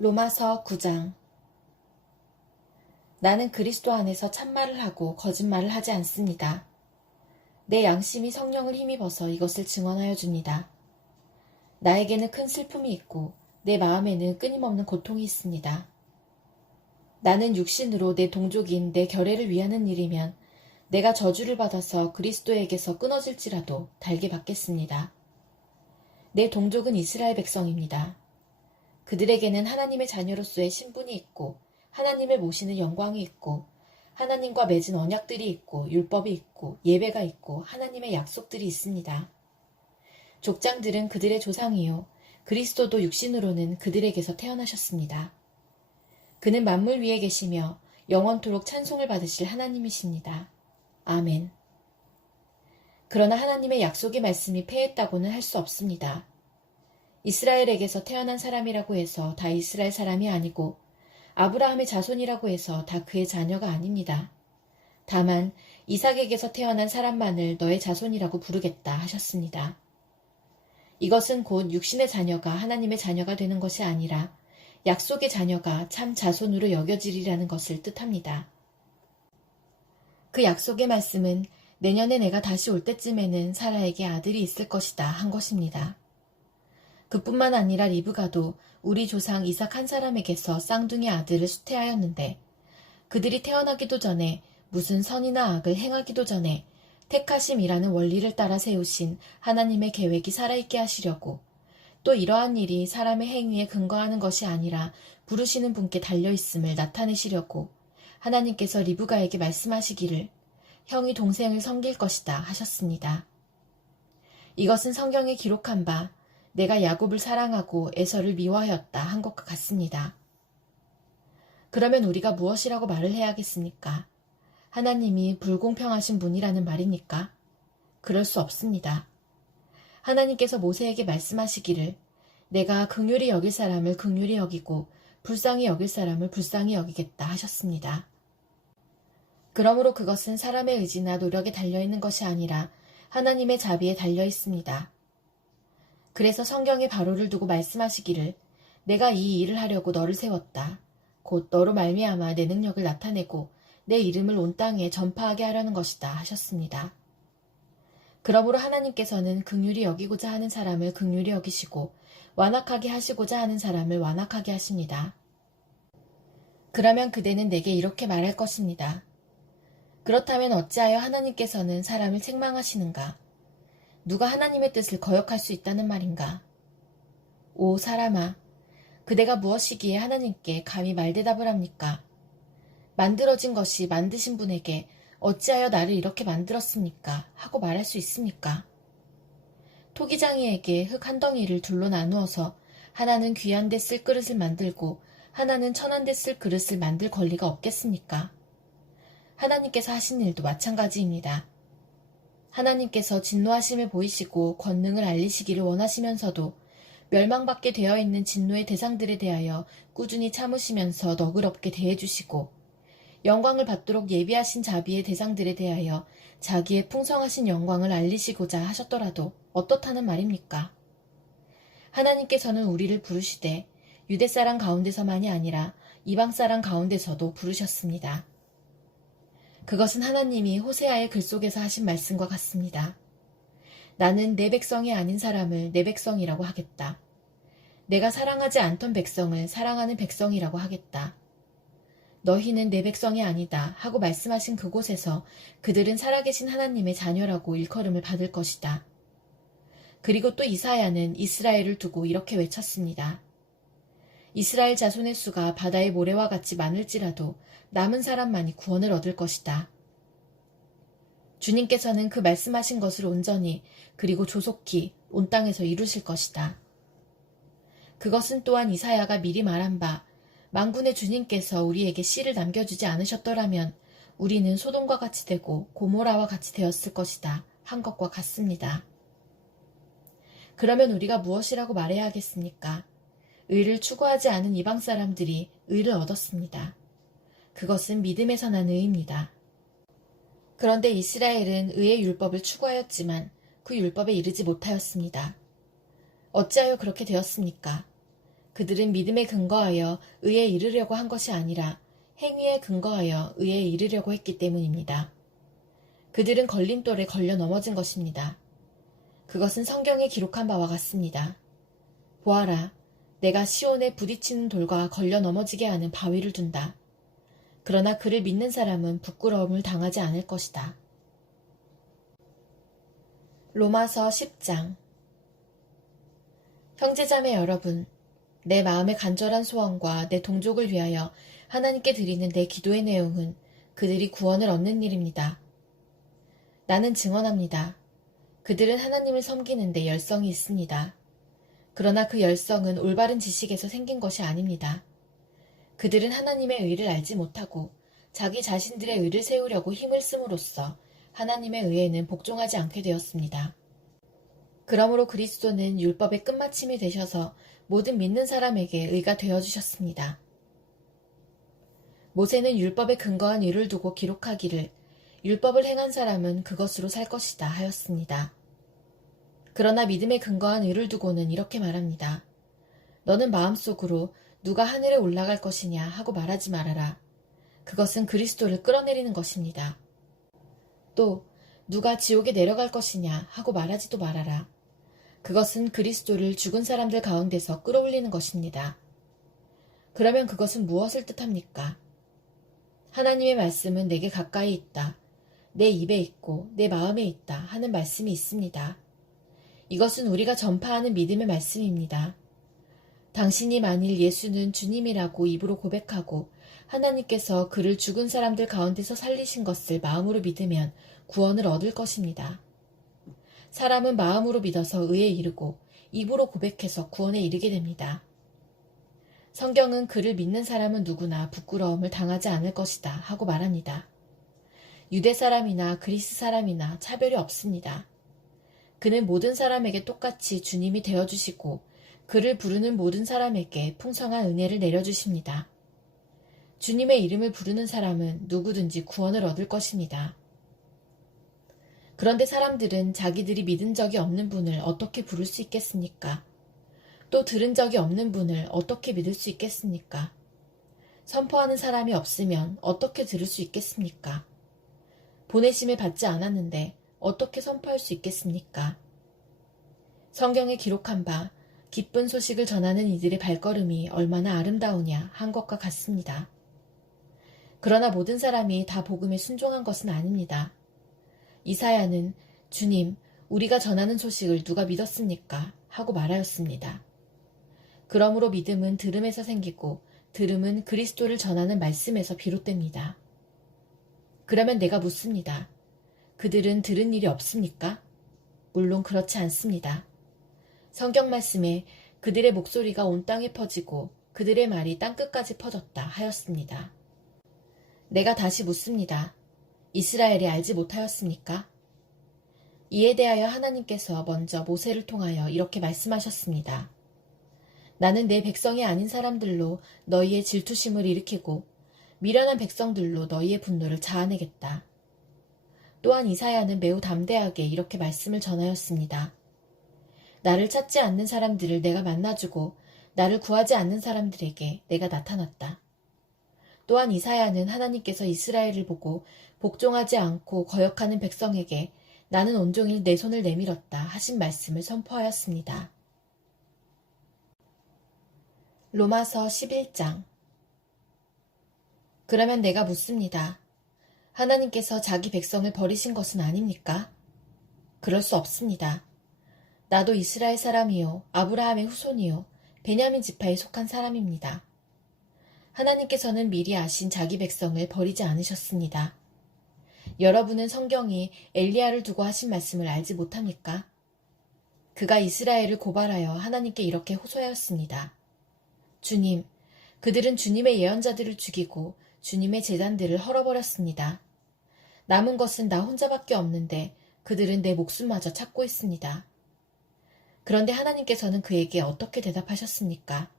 로마서 9장. 나는 그리스도 안에서 참말을 하고 거짓말을 하지 않습니다. 내 양심이 성령을 힘입어서 이것을 증언하여 줍니다. 나에게는 큰 슬픔이 있고 내 마음에는 끊임없는 고통이 있습니다. 나는 육신으로 내 동족인 내 결애를 위하는 일이면 내가 저주를 받아서 그리스도에게서 끊어질지라도 달게 받겠습니다. 내 동족은 이스라엘 백성입니다. 그들에게는 하나님의 자녀로서의 신분이 있고 하나님을 모시는 영광이 있고 하나님과 맺은 언약들이 있고 율법이 있고 예배가 있고 하나님의 약속들이 있습니다. 족장들은 그들의 조상이요 그리스도도 육신으로는 그들에게서 태어나셨습니다. 그는 만물 위에 계시며 영원토록 찬송을 받으실 하나님이십니다. 아멘. 그러나 하나님의 약속의 말씀이 패했다고는 할 수 없습니다. 이스라엘에게서 태어난 사람이라고 해서 다 이스라엘 사람이 아니고 아브라함의 자손이라고 해서 다 그의 자녀가 아닙니다. 다만 이삭에게서 태어난 사람만을 너의 자손이라고 부르겠다 하셨습니다. 이것은 곧 육신의 자녀가 하나님의 자녀가 되는 것이 아니라 약속의 자녀가 참 자손으로 여겨지리라는 것을 뜻합니다. 그 약속의 말씀은 내년에 내가 다시 올 때쯤에는 사라에게 아들이 있을 것이다 한 것입니다. 그뿐만 아니라 리브가도 우리 조상 이삭 한 사람에게서 쌍둥이 아들을 수태하였는데 그들이 태어나기도 전에 무슨 선이나 악을 행하기도 전에 택하심이라는 원리를 따라 세우신 하나님의 계획이 살아있게 하시려고 또 이러한 일이 사람의 행위에 근거하는 것이 아니라 부르시는 분께 달려있음을 나타내시려고 하나님께서 리브가에게 말씀하시기를 형이 동생을 섬길 것이다 하셨습니다. 이것은 성경에 기록한 바 내가 야곱을 사랑하고 에서를 미워하였다 한 것과 같습니다. 그러면 우리가 무엇이라고 말을 해야겠습니까? 하나님이 불공평하신 분이라는 말입니까? 그럴 수 없습니다. 하나님께서 모세에게 말씀하시기를 내가 긍휼히 여길 사람을 긍휼히 여기고 불쌍히 여길 사람을 불쌍히 여기겠다 하셨습니다. 그러므로 그것은 사람의 의지나 노력에 달려있는 것이 아니라 하나님의 자비에 달려있습니다. 그래서 성경에 바로를 두고 말씀하시기를 내가 이 일을 하려고 너를 세웠다. 곧 너로 말미암아 내 능력을 나타내고 내 이름을 온 땅에 전파하게 하려는 것이다 하셨습니다. 그러므로 하나님께서는 긍휼히 여기고자 하는 사람을 긍휼히 여기시고 완악하게 하시고자 하는 사람을 완악하게 하십니다. 그러면 그대는 내게 이렇게 말할 것입니다. 그렇다면 어찌하여 하나님께서는 사람을 책망하시는가? 누가 하나님의 뜻을 거역할 수 있다는 말인가? 오 사람아, 그대가 무엇이기에 하나님께 감히 말대답을 합니까? 만들어진 것이 만드신 분에게 어찌하여 나를 이렇게 만들었습니까? 하고 말할 수 있습니까? 토기장이에게 흙 한 덩이를 둘로 나누어서 하나는 귀한 데 쓸 그릇을 만들고 하나는 천한 데 쓸 그릇을 만들 권리가 없겠습니까? 하나님께서 하신 일도 마찬가지입니다. 하나님께서 진노하심을 보이시고 권능을 알리시기를 원하시면서도 멸망받게 되어 있는 진노의 대상들에 대하여 꾸준히 참으시면서 너그럽게 대해주시고 영광을 받도록 예비하신 자비의 대상들에 대하여 자기의 풍성하신 영광을 알리시고자 하셨더라도 어떻다는 말입니까? 하나님께서는 우리를 부르시되 유대사람 가운데서만이 아니라 이방사람 가운데서도 부르셨습니다. 그것은 하나님이 호세아의 글 속에서 하신 말씀과 같습니다. 나는 내 백성이 아닌 사람을 내 백성이라고 하겠다. 내가 사랑하지 않던 백성을 사랑하는 백성이라고 하겠다. 너희는 내 백성이 아니다 하고 말씀하신 그곳에서 그들은 살아계신 하나님의 자녀라고 일컬음을 받을 것이다. 그리고 또 이사야는 이스라엘을 두고 이렇게 외쳤습니다. 이스라엘 자손의 수가 바다의 모래와 같이 많을지라도 남은 사람만이 구원을 얻을 것이다. 주님께서는 그 말씀하신 것을 온전히 그리고 조속히 온 땅에서 이루실 것이다. 그것은 또한 이사야가 미리 말한 바 만군의 주님께서 우리에게 씨를 남겨주지 않으셨더라면 우리는 소돔과 같이 되고 고모라와 같이 되었을 것이다 한 것과 같습니다. 그러면 우리가 무엇이라고 말해야 하겠습니까? 의를 추구하지 않은 이방 사람들이 의를 얻었습니다. 그것은 믿음에서 난 의입니다. 그런데 이스라엘은 의의 율법을 추구하였지만 그 율법에 이르지 못하였습니다. 어찌하여 그렇게 되었습니까? 그들은 믿음에 근거하여 의에 이르려고 한 것이 아니라 행위에 근거하여 의에 이르려고 했기 때문입니다. 그들은 걸림돌에 걸려 넘어진 것입니다. 그것은 성경에 기록한 바와 같습니다. 보아라, 내가 시온에 부딪히는 돌과 걸려 넘어지게 하는 바위를 둔다. 그러나 그를 믿는 사람은 부끄러움을 당하지 않을 것이다. 로마서 10장. 형제자매 여러분, 내 마음의 간절한 소원과 내 동족을 위하여 하나님께 드리는 내 기도의 내용은 그들이 구원을 얻는 일입니다. 나는 증언합니다. 그들은 하나님을 섬기는 데 열성이 있습니다. 그러나 그 열성은 올바른 지식에서 생긴 것이 아닙니다. 그들은 하나님의 의를 알지 못하고 자기 자신들의 의를 세우려고 힘을 씀으로써 하나님의 의에는 복종하지 않게 되었습니다. 그러므로 그리스도는 율법의 끝마침이 되셔서 모든 믿는 사람에게 의가 되어주셨습니다. 모세는 율법에 근거한 의를 두고 기록하기를 율법을 행한 사람은 그것으로 살 것이다 하였습니다. 그러나 믿음에 근거한 의를 두고는 이렇게 말합니다. 너는 마음속으로 누가 하늘에 올라갈 것이냐 하고 말하지 말아라. 그것은 그리스도를 끌어내리는 것입니다. 또 누가 지옥에 내려갈 것이냐 하고 말하지도 말아라. 그것은 그리스도를 죽은 사람들 가운데서 끌어올리는 것입니다. 그러면 그것은 무엇을 뜻합니까? 하나님의 말씀은 내게 가까이 있다. 내 입에 있고 내 마음에 있다 하는 말씀이 있습니다. 이것은 우리가 전파하는 믿음의 말씀입니다. 당신이 만일 예수는 주님이라고 입으로 고백하고 하나님께서 그를 죽은 사람들 가운데서 살리신 것을 마음으로 믿으면 구원을 얻을 것입니다. 사람은 마음으로 믿어서 의에 이르고 입으로 고백해서 구원에 이르게 됩니다. 성경은 그를 믿는 사람은 누구나 부끄러움을 당하지 않을 것이다 하고 말합니다. 유대 사람이나 그리스 사람이나 차별이 없습니다. 그는 모든 사람에게 똑같이 주님이 되어주시고 그를 부르는 모든 사람에게 풍성한 은혜를 내려주십니다. 주님의 이름을 부르는 사람은 누구든지 구원을 얻을 것입니다. 그런데 사람들은 자기들이 믿은 적이 없는 분을 어떻게 부를 수 있겠습니까? 또 들은 적이 없는 분을 어떻게 믿을 수 있겠습니까? 선포하는 사람이 없으면 어떻게 들을 수 있겠습니까? 보내심을 받지 않았는데 어떻게 선포할 수 있겠습니까? 성경에 기록한 바 기쁜 소식을 전하는 이들의 발걸음이 얼마나 아름다우냐 한 것과 같습니다. 그러나 모든 사람이 다 복음에 순종한 것은 아닙니다. 이사야는 주님, 우리가 전하는 소식을 누가 믿었습니까? 하고 말하였습니다. 그러므로 믿음은 들음에서 생기고 들음은 그리스도를 전하는 말씀에서 비롯됩니다. 그러면 내가 묻습니다. 그들은 들은 일이 없습니까? 물론 그렇지 않습니다. 성경 말씀에 그들의 목소리가 온 땅에 퍼지고 그들의 말이 땅끝까지 퍼졌다 하였습니다. 내가 다시 묻습니다. 이스라엘이 알지 못하였습니까? 이에 대하여 하나님께서 먼저 모세를 통하여 이렇게 말씀하셨습니다. 나는 내 백성이 아닌 사람들로 너희의 질투심을 일으키고 미련한 백성들로 너희의 분노를 자아내겠다. 또한 이사야는 매우 담대하게 이렇게 말씀을 전하였습니다. 나를 찾지 않는 사람들을 내가 만나주고 나를 구하지 않는 사람들에게 내가 나타났다. 또한 이사야는 하나님께서 이스라엘을 보고 복종하지 않고 거역하는 백성에게 나는 온종일 내 손을 내밀었다 하신 말씀을 선포하였습니다. 로마서 11장. 그러면 내가 묻습니다. 하나님께서 자기 백성을 버리신 것은 아닙니까? 그럴 수 없습니다. 나도 이스라엘 사람이요 아브라함의 후손이요 베냐민 지파에 속한 사람입니다. 하나님께서는 미리 아신 자기 백성을 버리지 않으셨습니다. 여러분은 성경이 엘리야를 두고 하신 말씀을 알지 못합니까? 그가 이스라엘을 고발하여 하나님께 이렇게 호소하였습니다. 주님, 그들은 주님의 예언자들을 죽이고 주님의 제단들을 헐어버렸습니다. 남은 것은 나 혼자밖에 없는데 그들은 내 목숨마저 찾고 있습니다. 그런데 하나님께서는 그에게 어떻게 대답하셨습니까?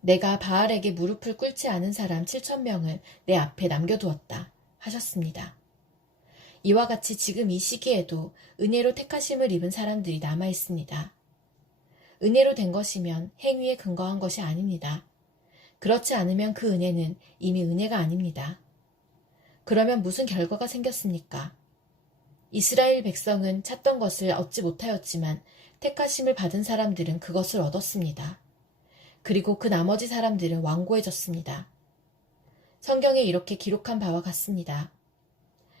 내가 바알에게 무릎을 꿇지 않은 사람 7,000명을 내 앞에 남겨두었다 하셨습니다. 이와 같이 지금 이 시기에도 은혜로 택하심을 입은 사람들이 남아있습니다. 은혜로 된 것이면 행위에 근거한 것이 아닙니다. 그렇지 않으면 그 은혜는 이미 은혜가 아닙니다. 그러면 무슨 결과가 생겼습니까? 이스라엘 백성은 찾던 것을 얻지 못하였지만 택하심을 받은 사람들은 그것을 얻었습니다. 그리고 그 나머지 사람들은 완고해졌습니다. 성경에 이렇게 기록한 바와 같습니다.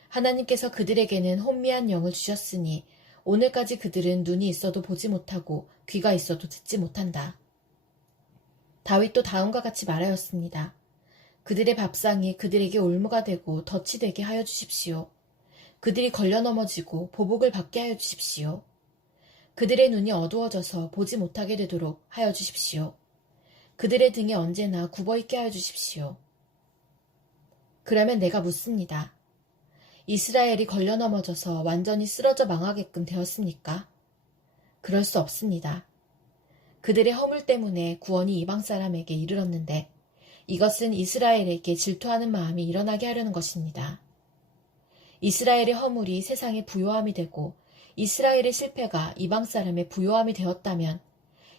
하나님께서 그들에게는 혼미한 영을 주셨으니 오늘까지 그들은 눈이 있어도 보지 못하고 귀가 있어도 듣지 못한다. 다윗도 다음과 같이 말하였습니다. 그들의 밥상이 그들에게 올무가 되고 덫이 되게 하여 주십시오. 그들이 걸려 넘어지고 보복을 받게 하여 주십시오. 그들의 눈이 어두워져서 보지 못하게 되도록 하여 주십시오. 그들의 등이 언제나 굽어있게 하여 주십시오. 그러면 내가 묻습니다. 이스라엘이 걸려 넘어져서 완전히 쓰러져 망하게끔 되었습니까? 그럴 수 없습니다. 그들의 허물 때문에 구원이 이방 사람에게 이르렀는데 이것은 이스라엘에게 질투하는 마음이 일어나게 하려는 것입니다. 이스라엘의 허물이 세상의 부요함이 되고 이스라엘의 실패가 이방 사람의 부요함이 되었다면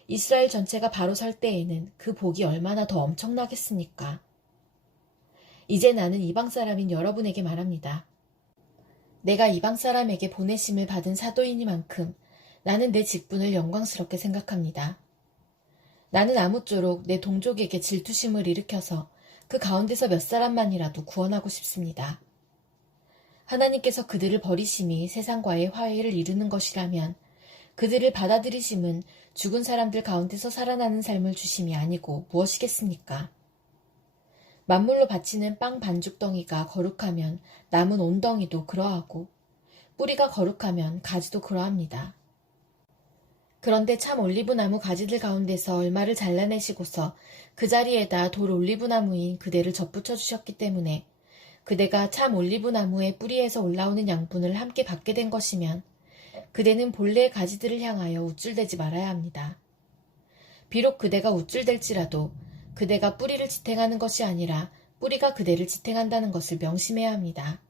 이스라엘 전체가 바로 설 때에는 그 복이 얼마나 더 엄청나겠습니까? 이제 나는 이방 사람인 여러분에게 말합니다. 내가 이방 사람에게 보내심을 받은 사도이니만큼 나는 내 직분을 영광스럽게 생각합니다. 나는 아무쪼록 내 동족에게 질투심을 일으켜서 그 가운데서 몇 사람만이라도 구원하고 싶습니다. 하나님께서 그들을 버리심이 세상과의 화해를 이루는 것이라면 그들을 받아들이심은 죽은 사람들 가운데서 살아나는 삶을 주심이 아니고 무엇이겠습니까? 만물로 바치는 빵 반죽덩이가 거룩하면 남은 온덩이도 그러하고 뿌리가 거룩하면 가지도 그러합니다. 그런데 참 올리브나무 가지들 가운데서 얼마를 잘라내시고서 그 자리에다 돌 올리브나무인 그대를 접붙여 주셨기 때문에 그대가 참 올리브나무의 뿌리에서 올라오는 양분을 함께 받게 된 것이면 그대는 본래의 가지들을 향하여 우쭐대지 말아야 합니다. 비록 그대가 우쭐댈지라도 그대가 뿌리를 지탱하는 것이 아니라 뿌리가 그대를 지탱한다는 것을 명심해야 합니다.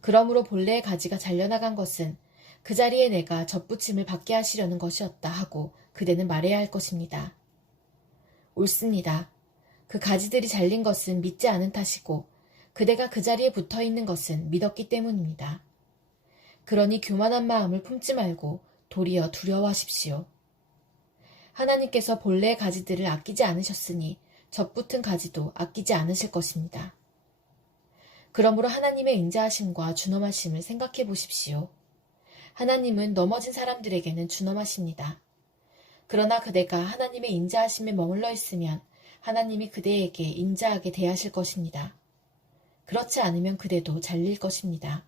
그러므로 본래의 가지가 잘려나간 것은 그 자리에 내가 접붙임을 받게 하시려는 것이었다 하고 그대는 말해야 할 것입니다. 옳습니다. 그 가지들이 잘린 것은 믿지 않은 탓이고 그대가 그 자리에 붙어 있는 것은 믿었기 때문입니다. 그러니 교만한 마음을 품지 말고 도리어 두려워하십시오. 하나님께서 본래의 가지들을 아끼지 않으셨으니 접붙은 가지도 아끼지 않으실 것입니다. 그러므로 하나님의 인자하심과 준엄하심을 생각해 보십시오. 하나님은 넘어진 사람들에게는 준엄하십니다. 그러나 그대가 하나님의 인자하심에 머물러 있으면 하나님이 그대에게 인자하게 대하실 것입니다. 그렇지 않으면 그대도 잘릴 것입니다.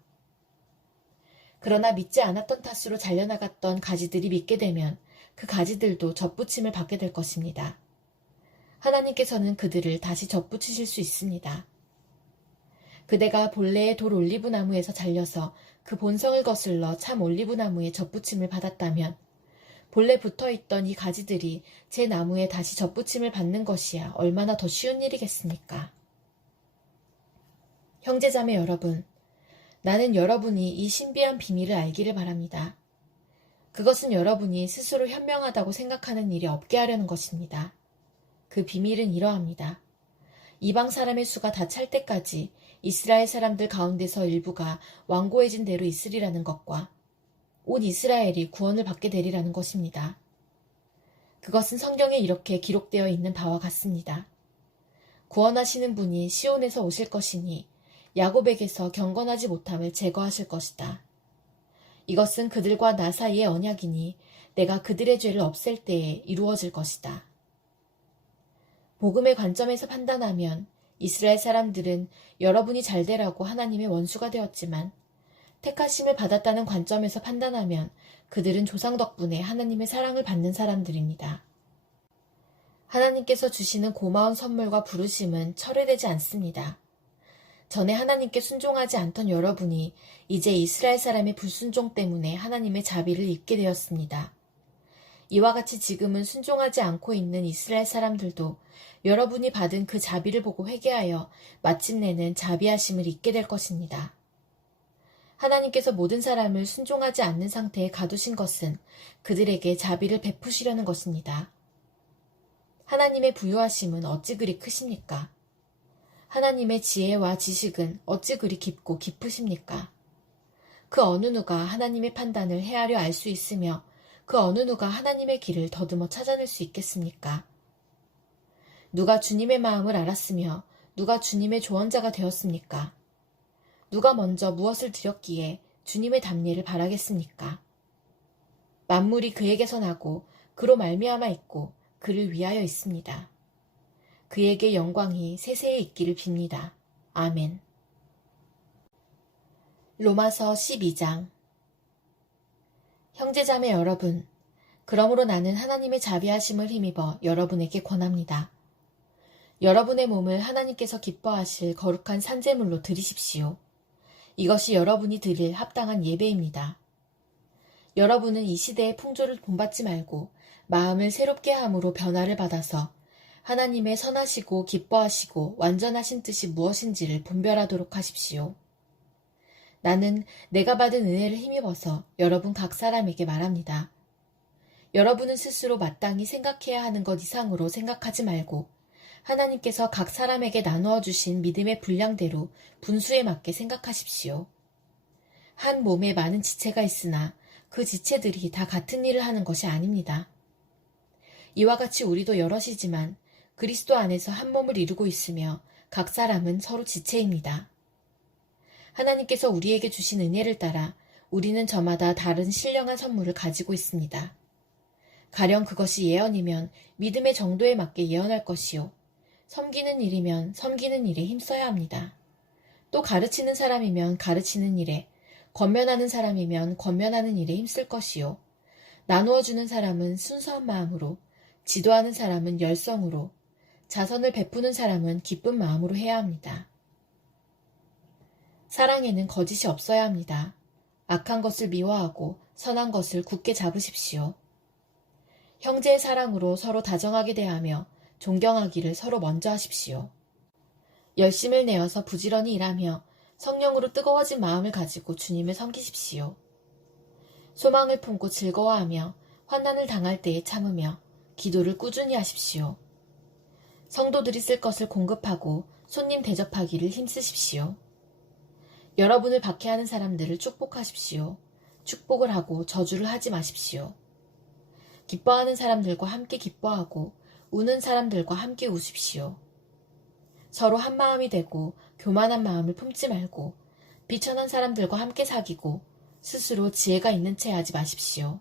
그러나 믿지 않았던 탓으로 잘려나갔던 가지들이 믿게 되면 그 가지들도 접붙임을 받게 될 것입니다. 하나님께서는 그들을 다시 접붙이실 수 있습니다. 그대가 본래의 돌 올리브나무에서 잘려서 그 본성을 거슬러 참 올리브나무에 접붙임을 받았다면 본래 붙어있던 이 가지들이 제 나무에 다시 접붙임을 받는 것이야 얼마나 더 쉬운 일이겠습니까? 형제자매 여러분, 나는 여러분이 이 신비한 비밀을 알기를 바랍니다. 그것은 여러분이 스스로 현명하다고 생각하는 일이 없게 하려는 것입니다. 그 비밀은 이러합니다. 이방 사람의 수가 다 찰 때까지 이스라엘 사람들 가운데서 일부가 완고해진 대로 있으리라는 것과 온 이스라엘이 구원을 받게 되리라는 것입니다. 그것은 성경에 이렇게 기록되어 있는 바와 같습니다. 구원하시는 분이 시온에서 오실 것이니 야곱에게서 경건하지 못함을 제거하실 것이다. 이것은 그들과 나 사이의 언약이니 내가 그들의 죄를 없앨 때에 이루어질 것이다. 복음의 관점에서 판단하면 이스라엘 사람들은 여러분이 잘되라고 하나님의 원수가 되었지만 택하심을 받았다는 관점에서 판단하면 그들은 조상 덕분에 하나님의 사랑을 받는 사람들입니다. 하나님께서 주시는 고마운 선물과 부르심은 철회되지 않습니다. 전에 하나님께 순종하지 않던 여러분이 이제 이스라엘 사람의 불순종 때문에 하나님의 자비를 입게 되었습니다. 이와 같이 지금은 순종하지 않고 있는 이스라엘 사람들도 여러분이 받은 그 자비를 보고 회개하여 마침내는 자비하심을 입게 될 것입니다. 하나님께서 모든 사람을 순종하지 않는 상태에 가두신 것은 그들에게 자비를 베푸시려는 것입니다. 하나님의 부유하심은 어찌 그리 크십니까? 하나님의 지혜와 지식은 어찌 그리 깊고 깊으십니까? 그 어느 누가 하나님의 판단을 헤아려 알 수 있으며 그 어느 누가 하나님의 길을 더듬어 찾아낼 수 있겠습니까? 누가 주님의 마음을 알았으며 누가 주님의 조언자가 되었습니까? 누가 먼저 무엇을 드렸기에 주님의 답례를 바라겠습니까? 만물이 그에게서 나고 그로 말미암아 있고 그를 위하여 있습니다. 그에게 영광이 세세에 있기를 빕니다. 아멘. 로마서 12장. 형제자매 여러분, 그러므로 나는 하나님의 자비하심을 힘입어 여러분에게 권합니다. 여러분의 몸을 하나님께서 기뻐하실 거룩한 산제물로 드리십시오. 이것이 여러분이 드릴 합당한 예배입니다. 여러분은 이 시대의 풍조를 본받지 말고 마음을 새롭게 함으로 변화를 받아서 하나님의 선하시고 기뻐하시고 완전하신 뜻이 무엇인지를 분별하도록 하십시오. 나는 내가 받은 은혜를 힘입어서 여러분 각 사람에게 말합니다. 여러분은 스스로 마땅히 생각해야 하는 것 이상으로 생각하지 말고 하나님께서 각 사람에게 나누어 주신 믿음의 분량대로 분수에 맞게 생각하십시오. 한 몸에 많은 지체가 있으나 그 지체들이 다 같은 일을 하는 것이 아닙니다. 이와 같이 우리도 여럿이지만 그리스도 안에서 한 몸을 이루고 있으며 각 사람은 서로 지체입니다. 하나님께서 우리에게 주신 은혜를 따라 우리는 저마다 다른 신령한 선물을 가지고 있습니다. 가령 그것이 예언이면 믿음의 정도에 맞게 예언할 것이요. 섬기는 일이면 섬기는 일에 힘써야 합니다. 또 가르치는 사람이면 가르치는 일에, 권면하는 사람이면 권면하는 일에 힘쓸 것이요. 나누어주는 사람은 순수한 마음으로, 지도하는 사람은 열성으로, 자선을 베푸는 사람은 기쁜 마음으로 해야 합니다. 사랑에는 거짓이 없어야 합니다. 악한 것을 미워하고 선한 것을 굳게 잡으십시오. 형제의 사랑으로 서로 다정하게 대하며 존경하기를 서로 먼저 하십시오. 열심을 내어서 부지런히 일하며 성령으로 뜨거워진 마음을 가지고 주님을 섬기십시오. 소망을 품고 즐거워하며 환난을 당할 때에 참으며 기도를 꾸준히 하십시오. 성도들이 쓸 것을 공급하고 손님 대접하기를 힘쓰십시오. 여러분을 박해하는 사람들을 축복하십시오. 축복을 하고 저주를 하지 마십시오. 기뻐하는 사람들과 함께 기뻐하고 우는 사람들과 함께 우십시오. 서로 한 마음이 되고 교만한 마음을 품지 말고 비천한 사람들과 함께 사귀고 스스로 지혜가 있는 채 하지 마십시오.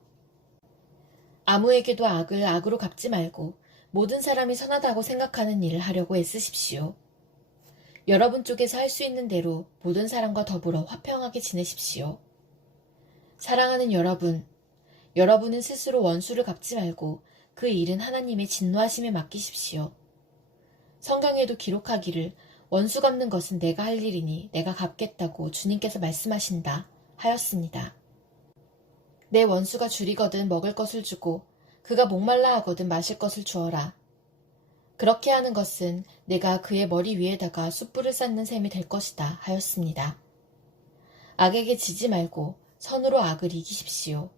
아무에게도 악을 악으로 갚지 말고 모든 사람이 선하다고 생각하는 일을 하려고 애쓰십시오. 여러분 쪽에서 할 수 있는 대로 모든 사람과 더불어 화평하게 지내십시오. 사랑하는 여러분, 여러분은 스스로 원수를 갚지 말고 그 일은 하나님의 진노하심에 맡기십시오. 성경에도 기록하기를 원수 갚는 것은 내가 할 일이니 내가 갚겠다고 주님께서 말씀하신다 하였습니다. 내 원수가 줄이거든 먹을 것을 주고 그가 목말라 하거든 마실 것을 주어라. 그렇게 하는 것은 내가 그의 머리 위에다가 숯불을 쌓는 셈이 될 것이다 하였습니다. 악에게 지지 말고 선으로 악을 이기십시오.